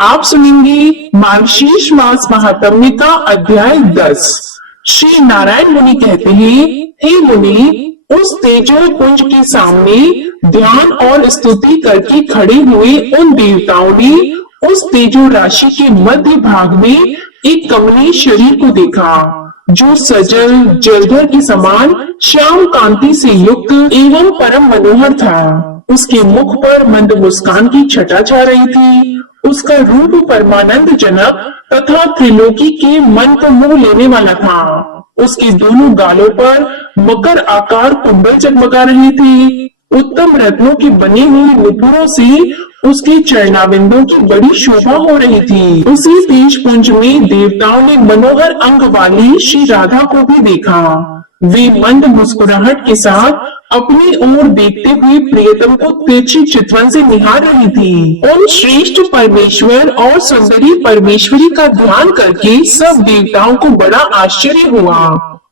आप सुनेंगे मार्गशीर्ष मास महात्म्य का अध्याय 10। श्री नारायण मुनि कहते हैं, हे मुनि, उस तेजो पुंज के सामने ध्यान और स्तुति करके खड़े हुए उन देवताओं ने उस तेजो राशि के मध्य भाग में एक कमनीय शरीर को देखा, जो सजल जलधर के समान श्याम कांति से युक्त एवं परम मनोहर था। उसके मुख पर मंद मुस्कान की छटा छा रही थी। उसका रूप परमानंद जनक तथा त्रिलोकी के मन को मोह लेने वाला था। उसके दोनों गालों पर मकर आकार कुंडल जगमगा रहे थे। उत्तम रत्नों के बने हुए नुपुरों से उसके चरणाबिंदों की बड़ी शोभा हो रही थी। उसी तेज पुंज में देवताओं ने मनोहर अंग वाली श्री राधा को भी देखा। वे मंद मुस्कुराहट के साथ अपनी ओर देखते हुए प्रियतम को तिरछी चितवन से निहार रही थी। उन श्रेष्ठ परमेश्वर और सुंदरी परमेश्वरी का ध्यान करके सब देवताओं को बड़ा आश्चर्य हुआ।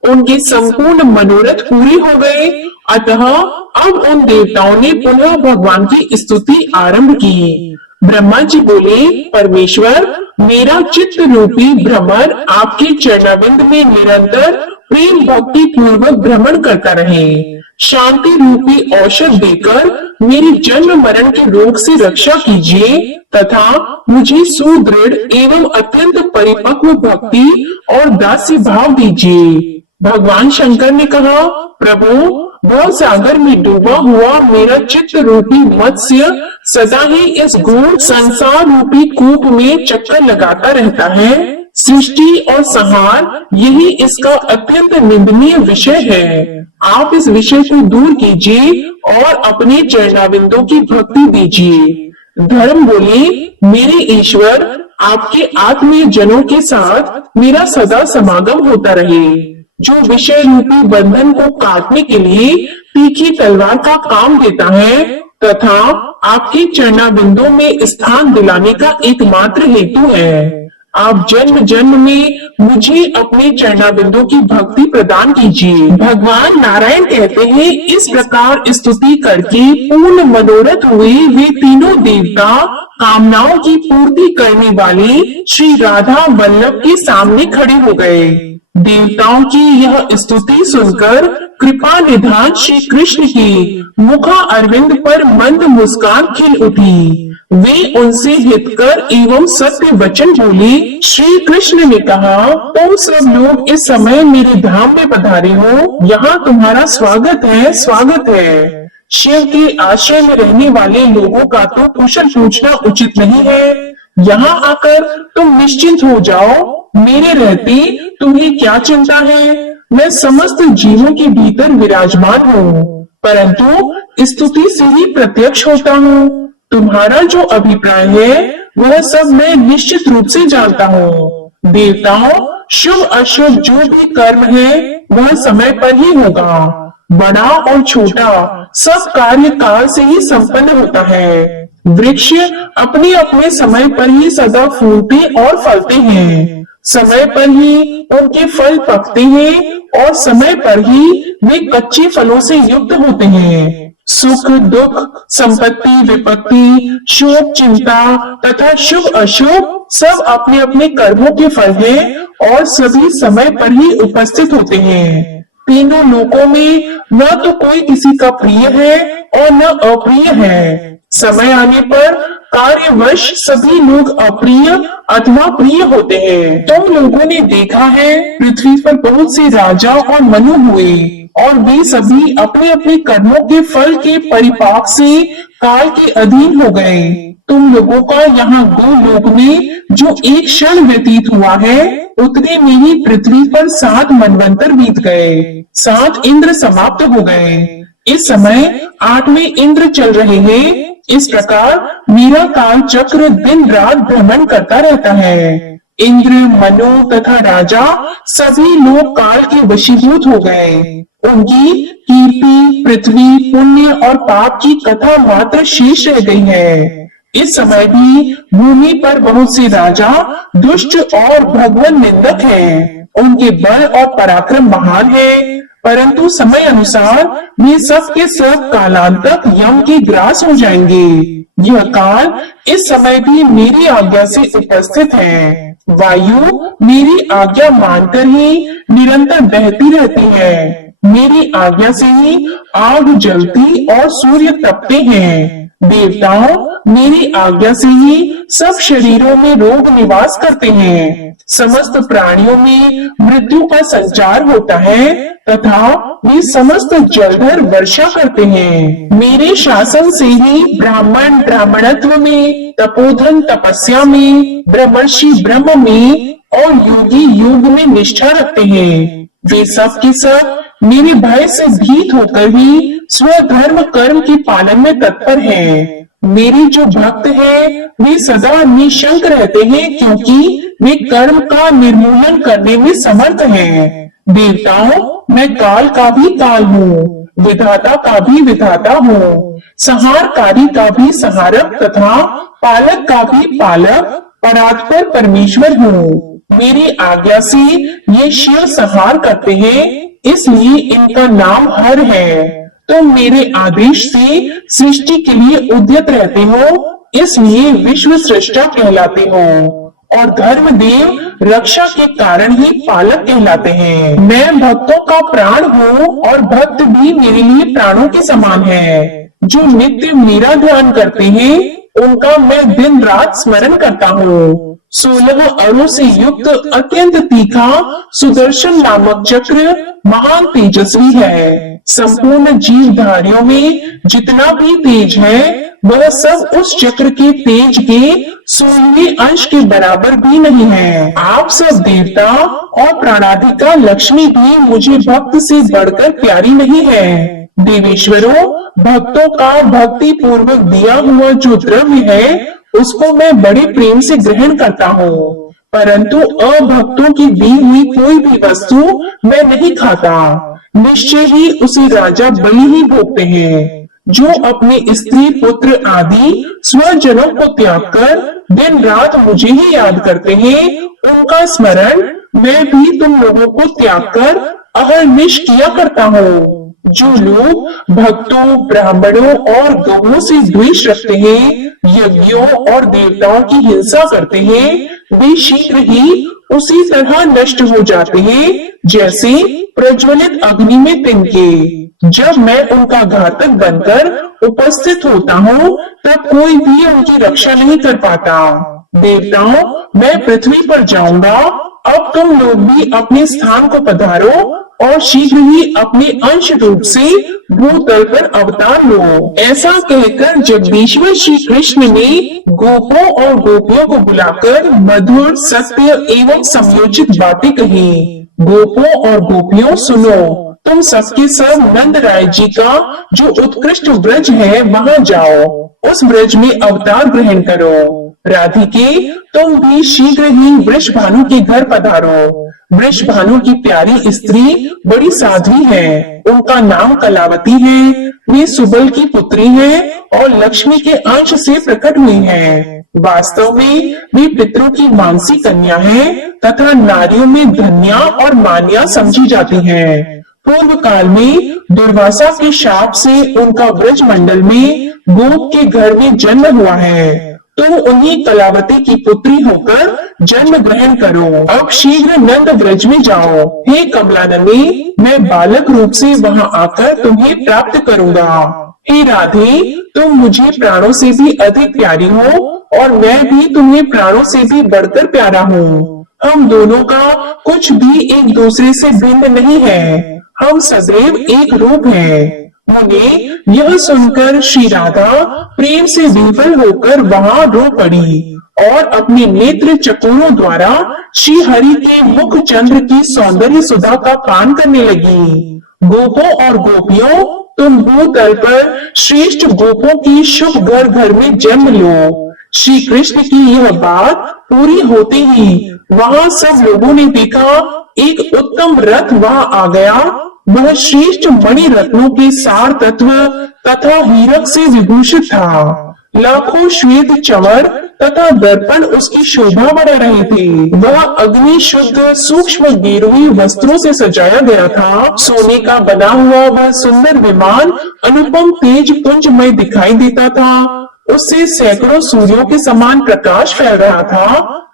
उनके संपूर्ण मनोरथ पूरे हो गए। अतः अब उन देवताओं ने पुनः भगवान की स्तुति आरंभ की। ब्रह्मा जी बोले, परमेश्वर, मेरा चित्त रूपी भ्रमर आपके चरणाबिंद में निरंतर प्रेम भक्ति पूर्वक भ्रमण करता रहे। शांति रूपी औषध देकर मेरी जन्म मरण के रोग से रक्षा कीजिए तथा मुझे सुदृढ़ एवं अत्यंत परिपक्व भक्ति और दास्य भाव दीजिए। भगवान शंकर ने कहा, प्रभु, भव सागर में डूबा हुआ मेरा चित्त रूपी मत्स्य सदा ही इस घोर संसार रूपी कूप में चक्कर लगाता रहता है। सृष्टि और संहार यही इसका अत्यंत निंदनीय विषय है। आप इस विषय को दूर कीजिए और अपने चरणाबिंदों की भक्ति दीजिए। धर्म बोले, मेरे ईश्वर, आपके आत्मीय जनों के साथ मेरा सदा समागम होता रहे, जो विषय रूपी बंधन को काटने के लिए तीखी तलवार का काम देता है तथा आपके चरणाबिंदों में स्थान दिलाने का एकमात्र हेतु है। आप जन्म जन्म में मुझे अपने चरणाबिंदों की भक्ति प्रदान कीजिए। भगवान नारायण कहते हैं, इस प्रकार स्तुति करके पूर्ण मनोरथ हुए वे तीनों देवता कामनाओं की पूर्ति करने वाले श्री राधा वल्लभ के सामने खड़े हो गए। देवताओं की यह स्तुति सुनकर कृपा निधान श्री कृष्ण की मुखा अरविंद पर मंद मुस्कान खिल उठी। वे उनसे हितकर एवं सत्य वचन बोले। श्री कृष्ण ने कहा, तुम सब लोग इस समय मेरे धाम में पधारे हो। यहाँ तुम्हारा स्वागत है, स्वागत है। शिव के आश्रय में रहने वाले लोगों का तो कुशल पूछना उचित नहीं है। यहाँ आकर तुम निश्चिंत हो जाओ। मेरे रहते तुम्हें क्या चिंता है? मैं समस्त जीवों के भीतर विराजमान हूँ, परंतु स्तुति से ही प्रत्यक्ष होता हूँ। तुम्हारा जो अभिप्राय है वह सब मैं निश्चित रूप से जानता हूँ। देवताओं, शुभ अशुभ जो भी कर्म है वह समय पर ही होगा। बड़ा और छोटा सब कार्य काल से ही संपन्न होता है। वृक्ष अपने अपने समय पर ही सदा फूलते और फलते हैं। समय पर ही उनके फल पकते हैं और समय पर ही वे कच्चे फलों से युक्त होते हैं। सुख दुख, संपत्ति विपत्ति, शोक चिंता तथा शुभ अशुभ सब अपने अपने कर्मों के फल हैं और सभी समय पर ही उपस्थित होते हैं। तीनों लोकों में न तो कोई किसी का प्रिय है और न अप्रिय है। समय आने पर कार्यवश सभी लोग अप्रिय अथवा प्रिय होते हैं। तुम लोगों ने देखा है, पृथ्वी पर बहुत से राजा और मनु हुए और वे सभी अपने अपने कर्मों के फल के परिपाक से काल के अधीन हो गए। तुम लोगों का यहाँ गोलोक में जो एक क्षण व्यतीत हुआ है, उतने में ही पृथ्वी पर 7 मनवंतर बीत गए। 7 इंद्र समाप्त हो गए। इस समय 8वें इंद्र चल रहे हैं। इस प्रकार मेरा काल चक्र दिन रात भ्रमण करता रहता है। इंद्र, मनु तथा राजा सभी लोग काल के वशीभूत हो गए। उनकी कीर्ति, पृथ्वी, पुण्य और पाप की कथा मात्र शेष रह गई है। इस समय भी भूमि पर बहुत से राजा दुष्ट और भगवान निंदक हैं। उनके बल और पराक्रम महान है, परंतु समय अनुसार वे सब के सब कालांतक यम के ग्रास हो जाएंगे। यह काल इस समय भी मेरी आज्ञा से उपस्थित है। वायु मेरी आज्ञा मानकर ही निरंतर बहती रहती है। मेरी आज्ञा से ही आग जलती और सूर्य तपते हैं। देवताओं मेरी आज्ञा से ही सब शरीरों में रोग निवास करते हैं। समस्त प्राणियों में मृत्यु का संचार होता है तथा वे समस्त जलधर वर्षा करते हैं। मेरे शासन से ही ब्राह्मण ब्राह्मणत्व में, तपोधन तपस्या में, ब्रह्मर्षि ब्रह्म में और योगी योग में निष्ठा रखते हैं। वे सब के सब मेरे भय से भीत होकर ही स्वधर्म कर्म के पालन में तत्पर हैं। मेरे जो भक्त हैं वे सदा निशंक रहते हैं क्योंकि वे कर्म का निर्मूलन करने में समर्थ हैं। देवताओं मैं काल का भी काल हूँ, विधाता का भी विधाता हूँ, संहारकारी का भी संहारक तथा पालक का भी पालक परात्पर परमेश्वर हूँ। मेरी आज्ञा से ये शिव संहार करते हैं, इसलिए इनका नाम हर है। तुम मेरे आदेश से सृष्टि के लिए उद्यत रहते हो, इसलिए विश्व सृष्टा कहलाते हो और धर्म देव रक्षा के कारण ही पालक कहलाते हैं। मैं भक्तों का प्राण हूँ और भक्त भी मेरे लिए प्राणों के समान है। जो नित्य मेरा ध्यान करते हैं उनका मैं दिन रात स्मरण करता हूँ। 16 अणु से युक्त अत्यंत तीखा सुदर्शन नामक चक्र महान तेजस्वी है। संपूर्ण जीवधारियों में जितना भी तेज है वह सब उस चक्र के तेज के 16वें अंश के बराबर भी नहीं है। आप सब देवता और प्राणाधिका लक्ष्मी भी मुझे भक्त से बढ़कर प्यारी नहीं है। देवेश्वरों भक्तों का भक्ति पूर्वक दिया हुआ जो द्रव्य है उसको मैं बड़े प्रेम से ग्रहण करता हूँ, परंतु अभक्तों की दी हुई कोई भी वस्तु मैं नहीं खाता। निश्चय ही उसे राजा बलि ही भोगते हैं। जो अपने स्त्री पुत्र आदि स्वजनों को त्याग कर दिन रात मुझे ही याद करते हैं, उनका स्मरण मैं भी तुम लोगों को त्याग कर अहर्निश किया करता हूँ। जो लोग भक्तों ब्राह्मणों और गौओं से द्वेष रखते हैं, यज्ञों और देवताओं की हिंसा करते हैं, वे शीघ्र ही उसी तरह नष्ट हो जाते हैं जैसे प्रज्वलित अग्नि में तिनके। जब मैं उनका घातक बनकर उपस्थित होता हूँ तब कोई भी उनकी रक्षा नहीं कर पाता। देवताओं मैं पृथ्वी पर जाऊंगा, अब तुम लोग भी अपने स्थान को पधारो और शीघ्र ही अपने अंश रूप से भूतल पर अवतार लो। ऐसा कहकर जगदीश्वर श्री कृष्ण ने गोपों और गोपियों को बुलाकर मधुर सत्य एवं समयोचित बातें कही। गोपों और गोपियों सुनो, तुम सबके सब नंद राय जी का जो उत्कृष्ट ब्रज है वहां जाओ, उस ब्रज में अवतार ग्रहण करो। राधिके तुम भी शीघ्र ही वृषभानु के घर पधारो। वृषभानु की प्यारी स्त्री बड़ी साध्वी है, उनका नाम कलावती है। वे सुबल की पुत्री है और लक्ष्मी के अंश से प्रकट हुई है। वास्तव में वे पितरों की मानसी कन्या है तथा नारियों में धन्या और मान्या समझी जाती है। पूर्व काल में दुर्वासा के शाप से उनका ब्रज मंडल में गोप के घर में जन्म हुआ है। तुम उन्हीं कलावती की पुत्री होकर जन्म ग्रहण करो। अब शीघ्र नंद ब्रज में जाओ। हे कमलानंदी, मैं बालक रूप से वहां आकर तुम्हें प्राप्त करूंगा। हे राधे, तुम मुझे प्राणों से भी अधिक प्यारी हो और मैं भी तुम्हें प्राणों से भी बढ़कर प्यारा हूँ। हम दोनों का कुछ भी एक दूसरे से भिन्न नहीं है, हम सदैव एक रूप हैं। मुने यह सुनकर श्री राधा प्रेम से विह्वल होकर वहां रो पड़ी और अपने नेत्र चकोरों द्वारा श्री हरि के मुख चंद्र की सौंदर्य सुधा का पान करने लगी। गोपों और गोपियों, तुम भूतल पर श्रेष्ठ गोपों की शुभ घर घर में जन्म लो। श्री कृष्ण की यह बात पूरी होते ही वहां सब लोगों ने देखा एक उत्तम रथ वहां आ गया। वह श्रेष्ठ मणि रत्नों के सार तत्व तथा हीरक से विभूषित था। लाखों श्वेत चंवर तथा दर्पण उसकी शोभा बढ़ा रहे थे। वह अग्नि शुद्ध सूक्ष्म गेरुई वस्त्रों से सजाया गया था। सोने का बना हुआ वह सुंदर विमान अनुपम तेज पुंजमय दिखाई देता था। उससे सैकड़ों सूर्यों के समान प्रकाश फैल रहा था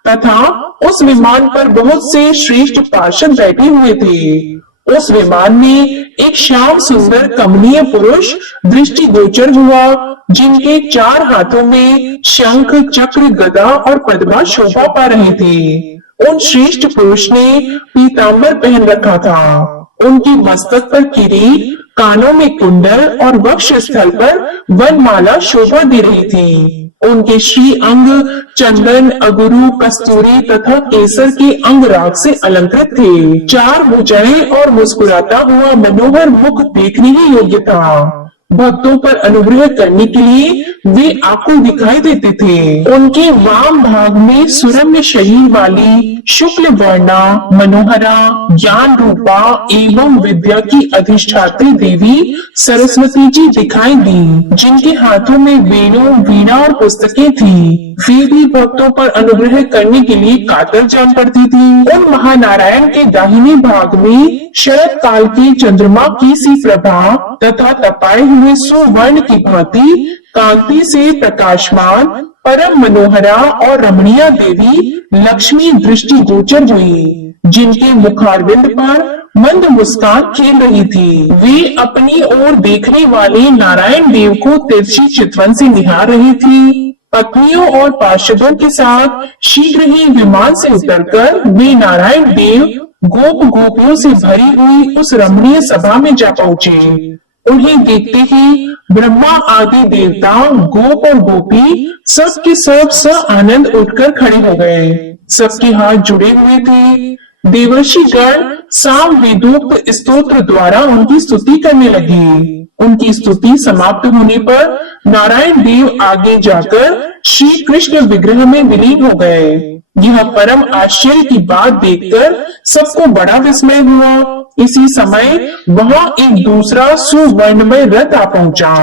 तथा उस विमान पर बहुत से श्रेष्ठ पार्षद बैठे हुए थे। उस विमान में एक श्याम सुंदर कमनीय पुरुष दृष्टिगोचर हुआ, जिनके 4 हाथों में शंख चक्र गदा और पद्मा शोभा पा रहे थे। उन श्रेष्ठ पुरुष ने पीतांबर पहन रखा था। उनके मस्तक पर किरीट, कानों में कुंडल और वक्ष स्थल पर वनमाला शोभा दे रही थी। उनके श्री अंग चंदन, अगुरु, कस्तूरी तथा केसर के अंगराग से अलंकृत थे। 4 भुजाएं और मुस्कुराता हुआ मनोहर मुख देखने ही योग्य था। भक्तों पर अनुग्रह करने के लिए वे आकुल दिखाई देते थे। उनके वाम भाग में सुरम्य शरीर वाली शुक्ल वर्णा मनोहरा ज्ञान रूपा एवं विद्या की अधिष्ठात्री देवी सरस्वती जी दिखाई दी, जिनके हाथों में वेणु, वीणा और पुस्तकें थी। वे भी भक्तों पर अनुग्रह करने के लिए कातर जान पड़ती थी। उन महानारायण के दाहिने भाग में शरद काल के चंद्रमा की सी प्रभा तथा तपाए हुए सुवर्ण की भांति कांति से प्रकाशमान परम मनोहरा और रमणीय देवी लक्ष्मी दृष्टि गोचर हुई, जिनके मुखारविंद पर मंद मुस्कान खेल रही थी। वे अपनी ओर देखने वाले नारायण देव को तिरछी चितवन से निहार रही थी। पत्नियों और पार्षदों के साथ शीघ्र ही विमान से उतरकर वे नारायण देव गोप गोपियों से भरी हुई उस रमणीय सभा में जा पहुंचे। उन्हें देखते ही ब्रह्मा आदि देवता, गोप और गोपी सब के सब आनंद उठकर खड़े हो गए। सबके हाथ जुड़े हुए थे। देवर्षि गण साम वेदोक्त स्तोत्र द्वारा उनकी स्तुति करने लगे। उनकी स्तुति समाप्त होने पर नारायण देव आगे जाकर श्री कृष्ण विग्रह में विलीन हो गए। यह परम आश्चर्य की बात देखकर सबको बड़ा विस्मय हुआ। इसी समय वहां एक दूसरा सुवर्णमय रथ आ पहुंचा।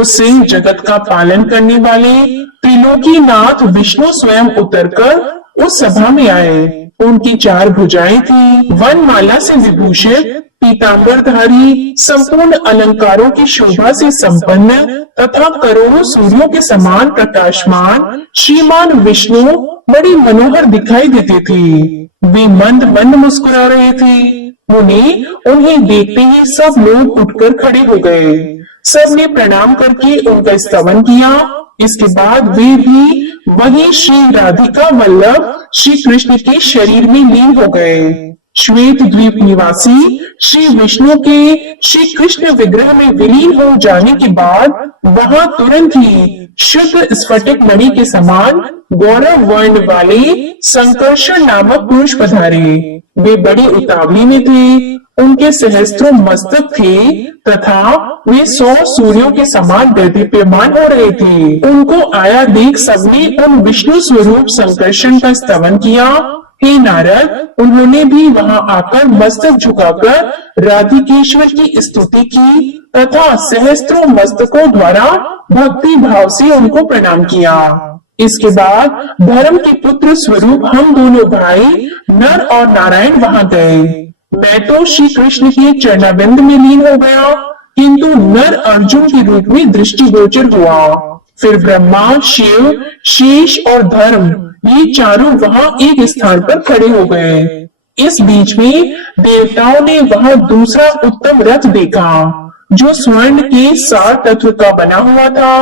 उससे जगत का पालन करने वाले त्रिलोकीनाथ विष्णु स्वयं उतरकर उस सभा में आए। उनकी 4 भुजाएं थी। वनमाला से विभूषित, पीतांबरधारी, संपूर्ण अलंकारों की शोभा से संपन्न तथा करोड़ों सूर्यों के समान प्रकाशमान श्रीमान विष्णु बड़ी मनोहर दिखाई देते थे। वे मंद मंद मुस्कुरा रहे थे। उन्हें देखते ही सब लोग उठकर खड़े हो गए। सब ने प्रणाम करके उनका स्तवन किया। इसके बाद वे भी वही श्री राधिका वल्लभ श्री कृष्ण के शरीर में लीन हो गए। श्वेत द्वीप निवासी श्री विष्णु के श्री कृष्ण विग्रह में विलीन हो जाने के बाद वहां तुरंत ही शुद्ध स्फटिक मणि के समान गौरव वर्ण वाले संकर्षण नामक पुरुष पधारे। वे बड़ी उतावली में थे। उनके सहस्त्रों मस्तक थे तथा वे 100 सूर्यों के समान दीप्यमान हो रहे थे। उनको आया देख सबने उन विष्णु स्वरूप संकर्षण का स्तवन किया। हे नारद, उन्होंने भी वहां आकर मस्तक झुकाकर राधिकेश्वर की स्तुति की तथा सहस्त्रों मस्तकों द्वारा भक्ति भाव से उनको प्रणाम किया। इसके बाद धर्म के पुत्र स्वरूप हम दोनों भाई नर और नारायण वहां गए। मैं तो श्री कृष्ण के चरणाबिंद में लीन हो गया, किंतु नर अर्जुन के रूप में दृष्टिगोचर हुआ। फिर ब्रह्मा, शिव, शेष और धर्म ये चारों वहां एक स्थान पर खड़े हो गए। इस बीच में देवताओं ने वहां दूसरा उत्तम रथ देखा, जो स्वर्ण के 7 तत्व का बना हुआ था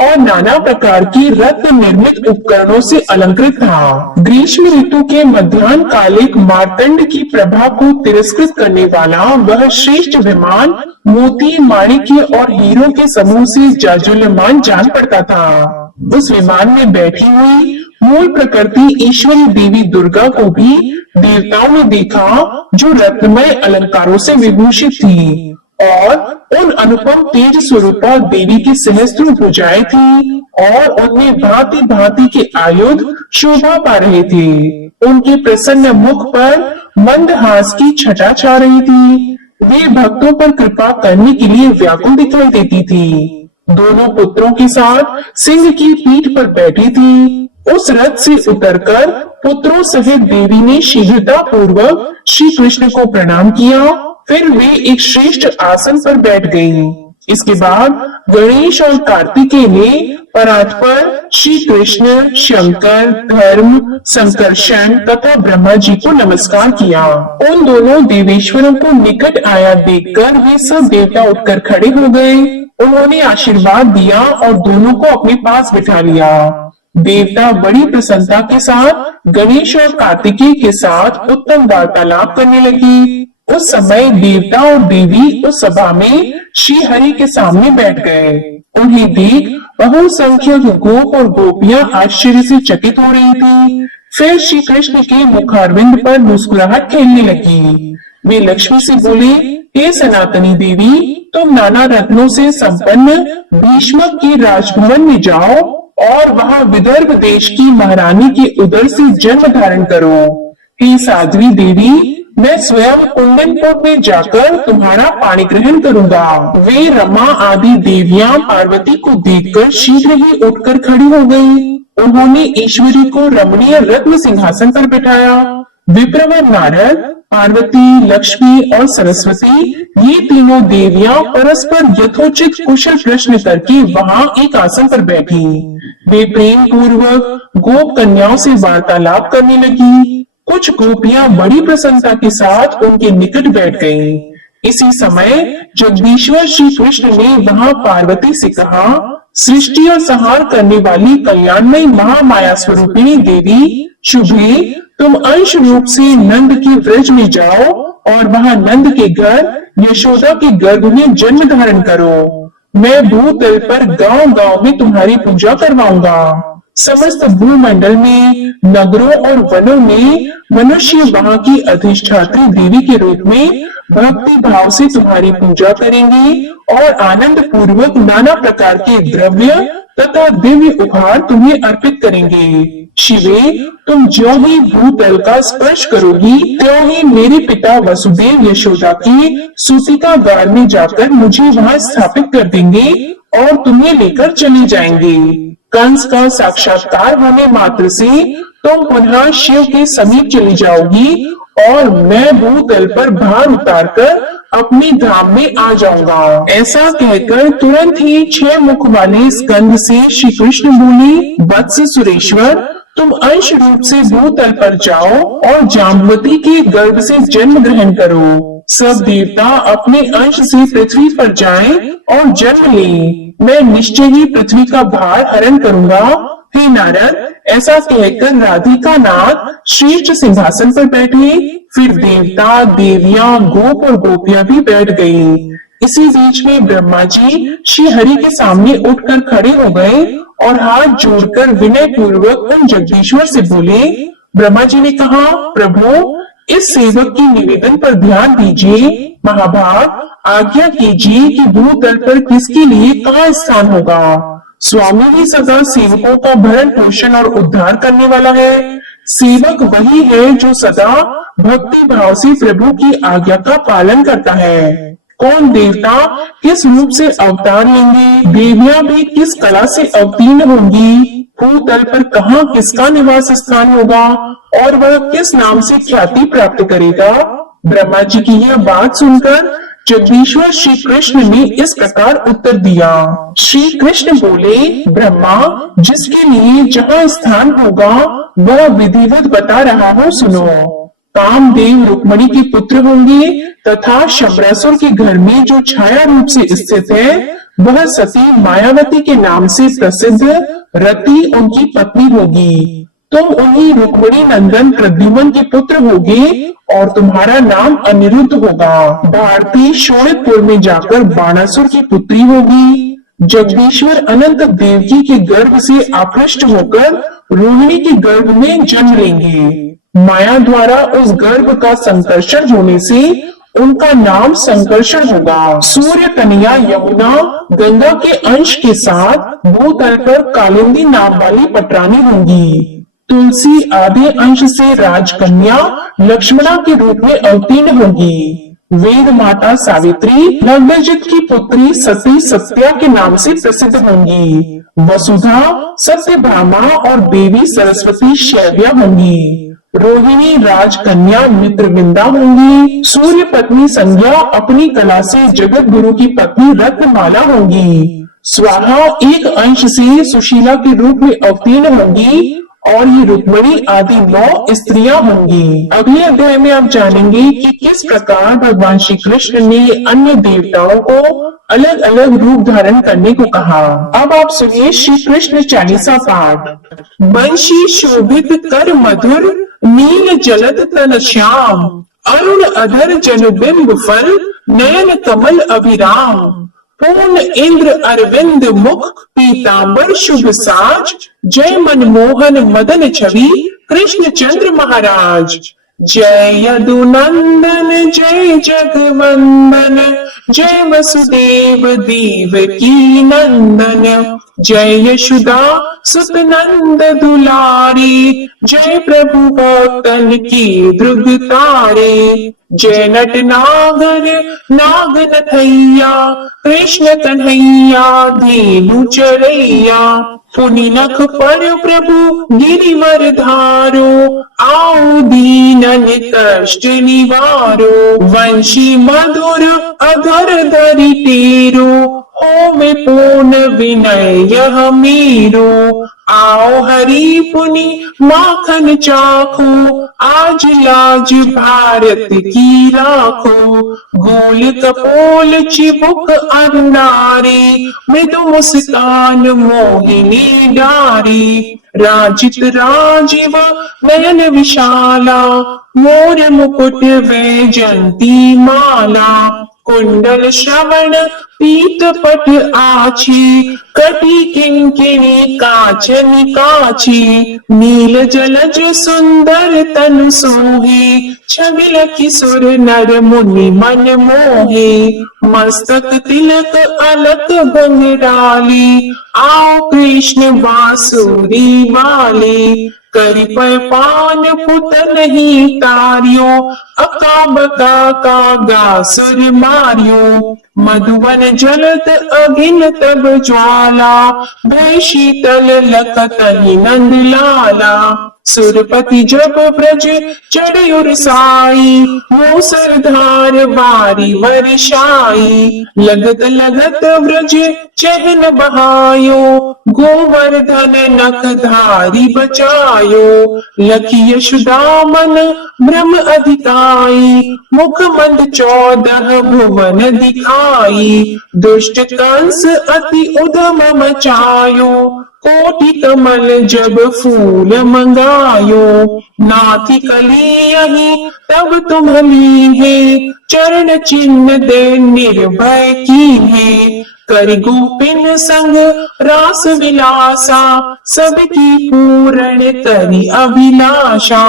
और नाना प्रकार की रत्न निर्मित उपकरणों से अलंकृत था। ग्रीष्म ऋतु के मध्याह्न कालिक मार्तंड की प्रभा को तिरस्कृत करने वाला वह श्रेष्ठ विमान मोती, माणिक्य और हीरों के समूह से जाजुल्यमान जान पड़ता था। उस विमान में बैठी हुई मूल प्रकृति ईश्वरी देवी दुर्गा को भी देवताओं ने देखा, जो रत्नमय अलंकारों से विभूषित थी और उन अनुपम तेज स्वरूपा देवी की सहस्त्र भुजाएं थी और उनमें भांति भांति के आयुध शोभा पा रहे थे। उनके प्रसन्न मुख पर मंद हास की छटा छा रही थी। वे भक्तों पर कृपा करने के लिए व्याकुल दिखाई देती थी। दोनों पुत्रों के साथ सिंह की पीठ पर बैठी थी। उस रथ से उतरकर पुत्रों सहित देवी ने शीघ्रता पूर्वक श्री कृष्ण को प्रणाम किया। फिर वे एक श्रेष्ठ आसन पर बैठ गईं। इसके बाद गणेश और कार्तिकेय ने परात पर श्री कृष्ण, शंकर, धर्म, संकर्षण तथा ब्रह्मा जी को नमस्कार किया। उन दोनों देवेश्वरों को निकट आया देखकर वे सब देवता उठकर खड़े हो गए। उन्होंने आशीर्वाद दिया और दोनों को अपने पास बिठा लिया। देवता बड़ी प्रसन्नता के साथ गणेश और कार्तिकेय के साथ उत्तम वार्तालाप करने लगी। उस समय देवता और देवी उस सभा में श्री हरि के सामने बैठ गए। उन्हें देख बहुसंख्यक गोप और गोपियां आश्चर्य से चकित हो रही थी। फिर श्री कृष्ण के मुखारविंद पर मुस्कुराहट खेलने लगी। वे लक्ष्मी से बोले, हे सनातनी देवी, तुम नाना रत्नों से संपन्न भीष्मक के राजभवन में जाओ और वहां विदर्भ देश की महारानी के उदर से जन्म धारण करो। हे साध्वी देवी, मैं स्वयं कुंदनपुर में जाकर तुम्हारा पाणी ग्रहण करूंगा। वे रमा आदि देवियां पार्वती को देखकर शीघ्र ही उठकर खड़ी हो गयी। उन्होंने ईश्वरी को रमणीय रत्न सिंहासन पर बिठाया। विप्रवर नारद, पार्वती, लक्ष्मी और सरस्वती, ये तीनों देवियां परस्पर यथोचित कुशल प्रश्न करके वहां एक आसन पर बैठी। वे प्रेम पूर्वक गोप कन्याओं से वार्तालाप करने लगी। कुछ गोपियां बड़ी प्रसन्नता के साथ उनके निकट बैठ गईं। इसी समय जगदीश्वर श्री कृष्ण ने वहां पार्वती से कहा, सृष्टि और संहार करने वाली कल्याणमयी महामाया स्वरूपिणी देवी शुभे, तुम अंश रूप से नंद के व्रज में जाओ और वहां नंद के घर यशोदा के गर्भ में जन्म धारण करो। मैं भूतल पर गांव गांव में तुम्हारी पूजा करवाऊंगा। समस्त भूमंडल में, नगरों और वनों में मनुष्य वहां की अधिष्ठात्री देवी के रूप में भक्ति भाव से तुम्हारी पूजा करेंगे और आनंद पूर्वक नाना प्रकार के द्रव्य तथा दिव्य उपहार तुम्हें अर्पित करेंगे। शिवे, तुम जो ही भूतल का स्पर्श करोगी, त्यों ही मेरे पिता वसुदेव यशोदा की सूतिकागार में जाकर मुझे वहां स्थापित कर देंगे और तुम्हें लेकर चले जाएंगे। कंस का साक्षात्कार होने मात्र से तुम पुनः शिव के समीप चली जाओगी और मैं भूतल पर भार उतारकर अपने धाम में आ जाऊंगा। ऐसा कहकर तुरंत ही 6 मुख वाले स्कंद से श्री कृष्ण बोले, वत्स सुरेश्वर, तुम अंश रूप से भूतल पर जाओ और जाम्बवती के गर्भ से जन्म ग्रहण करो। सब देवता अपने अंश से पृथ्वी पर जाएं और जन्म लें। मैं निश्चय ही पृथ्वी का भार हरण करूंगा। हे नारद, ऐसा कहकर राधिका नाथ श्रेष्ठ सिंहासन पर बैठे। फिर देवता, देवियां, गोप और गोपियां भी बैठ गईं। इसी बीच में ब्रह्मा जी श्री हरि के सामने उठकर खड़े हो गए और हाथ जोड़कर विनय पूर्वक उन जगदीश्वर से बोले। ब्रह्मा जी ने कहा, प्रभु, इस सेवक की निवेदन पर ध्यान दीजिए। महाभाग, आज्ञा कीजिए कि भूतल पर किसके लिए कहाँ स्थान होगा। स्वामी ही सदा सेवकों का भरण पोषण और उद्धार करने वाला है। सेवक वही है जो सदा भक्ति भाव से प्रभु की आज्ञा का पालन करता है। कौन देवता किस रूप से अवतार लेंगे, देवियां भी किस कला से अवतीर्ण होंगी, भूतल पर कहाँ किसका निवास स्थान होगा और वह किस नाम से ख्याति प्राप्त करेगा। ब्रह्मा जी की यह बात सुनकर जगदीश्वर श्री कृष्ण ने इस प्रकार उत्तर दिया। श्री कृष्ण बोले, ब्रह्मा, जिसके लिए जहाँ स्थान होगा वह विधिवत बता रहा हूँ, सुनो। कामदेव रुक्मणी के पुत्र होंगे तथा शंबरासुर के घर में जो छाया रूप से स्थित है वह सती मायावती के नाम से प्रसिद्ध रति उनकी पत्नी होगी। तुम उन्हीं रुक्मणी नंदन प्रद्युम्न के पुत्र होगे और तुम्हारा नाम अनिरुद्ध होगा। भारती शोणितपुर में जाकर बाणासुर की पुत्री होगी। जगदीश्वर अनंत देवकी के गर्भ से आकृष्ट होकर रोहिणी के गर्भ में जन्म लेंगे। माया द्वारा उस गर्भ का संकर्षण होने से उनका नाम संकर्षण होगा। सूर्य कन्या यमुना गंगा के अंश के साथ भूतल पर कालिंदी नाम वाली पटरानी होंगी। तुलसी आधे अंश से राजकन्या लक्ष्मणा के रूप में अवतीर्ण होगी। वेद माता सावित्री नग्नजित की पुत्री सती सत्या के नाम से प्रसिद्ध होंगी। वसुधा सत्यभामा और देवी सरस्वती शैव्या होंगी। रोहिणी राजकन्या मित्रविंदा होंगी। सूर्य पत्नी संज्ञा अपनी कला से जगत गुरु की पत्नी रत्नमाला होंगी। स्वाहा एक अंश से सुशीला के रूप में अवतीर्ण होंगी और ये रुक्मणी आदि 9 स्त्रियां होंगी। अगले अध्याय में आप जानेंगे कि किस प्रकार भगवान श्री कृष्ण ने अन्य देवताओं को अलग अलग रूप धारण करने को कहा। अब आप सुनिए श्री कृष्ण चालीसा पाठ। बंशी शोभित कर मधुर नील जलद तन श्याम अरुण अधर जनुबिंब फल नयन कमल अभिराम पूर्ण इंद्र अरविंद मुख पीतांबर शुभ साज जय मनमोहन मदन छवि कृष्ण चंद्र महाराज। जय यदुनंदन जय जगवंदन जय वसुदेव देवकी नंदन जय यशोदा सुत नंद दुलारी जय प्रभु भक्तन की द्रुग तारे। जय नट नागर नाग नथैया कृष्ण कन्हैया धेनु चरैया पुनि नख पर प्रभु गिरिवर धारो आओ दीनन कष्ट निवारो। वंशी मधुर अधर धरि टेरो हो में पूर्ण विनय यह मेरो। आओ हरि पुनि माखन चाखो आज लाज भारत की राखो। गोल कपोल चिबुक अरुणारी मृदु मुस्कान मोहिनी डारी। राजित राजीव नयन विशाला मोर मुकुट वैजंती माला। कुंडल श्रवण पीत पट आछी कटी किंकिणी काचनी काची। नील जलज सुंदर तनु सोहे छबिल किशोर नर मुनि मन मोहे। मस्तक तिलक अलक बंगराली आओ कृष्ण बांसुरी वाले। करि पै पान पुत नहीं तारियो अका बका का गासुर मारियो। मधुवन जलत अगिन तब ज्वाला भय शीतल लखतहि नंद लाला। सुरपति जब ब्रज चढ़ साई मूसरधार बारी वर्षाई। लगत लगत ब्रज चहन बहायो गोवर्धन नख धारी बचायो। लखी यशोदा मन ब्रह्म अधिकाई मुख मंद 14 भुवन दिखाई। दुष्ट कंस अति उद्यम मचायो कोटि कमल जब फूल मंगायो। नाथी कली तब तुम लीहे चरण चिन्ह दे निर्भय की है। करि गोपिन संग रास विलासा सबकी पूर्ण करि अभिलाषा।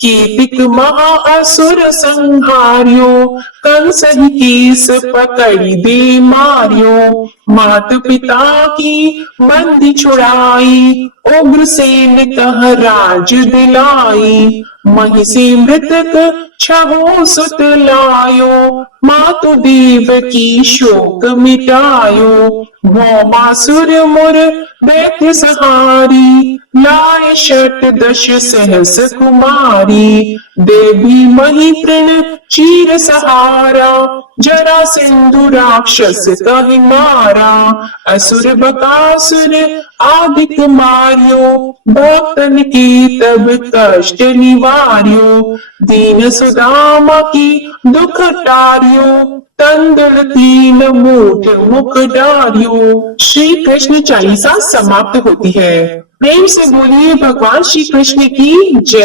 कीर्तिक महा असुर संहार्यो कंस ही केस पकड़ी दे मारियो। मात पिता की बंदी छुड़ाई उग्रसेन कह राज दिलाई। महिषी मृतक छहो सुत लायो मातु देव की शोक मिटायो। भौमासुर मुर दैत्य सहारी लाए 18 सहस कुमारी। देवी मही तृण चीर सहारा जरा सिंधु राक्षस कहि मारा। असुर बकासुर आदिक मारियो भक्तन की तब कष्ट निवार्यो। दीन सुदामा की दुख टारियो तंदुल 3 मूठ मुख डारियो। श्री कृष्ण चालीसा समाप्त होती है। प्रेम से बोलिए भगवान श्री कृष्ण की जय।